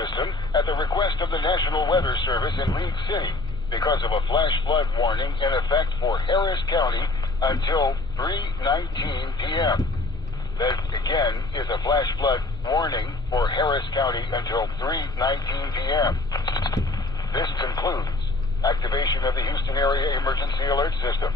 system at the request of the National Weather Service in League City because of a flash flood warning in effect for Harris County until 3:19 p.m. That, again, is a flash flood warning for Harris County until 3:19 p.m. This concludes activation of the Houston Area Emergency Alert System.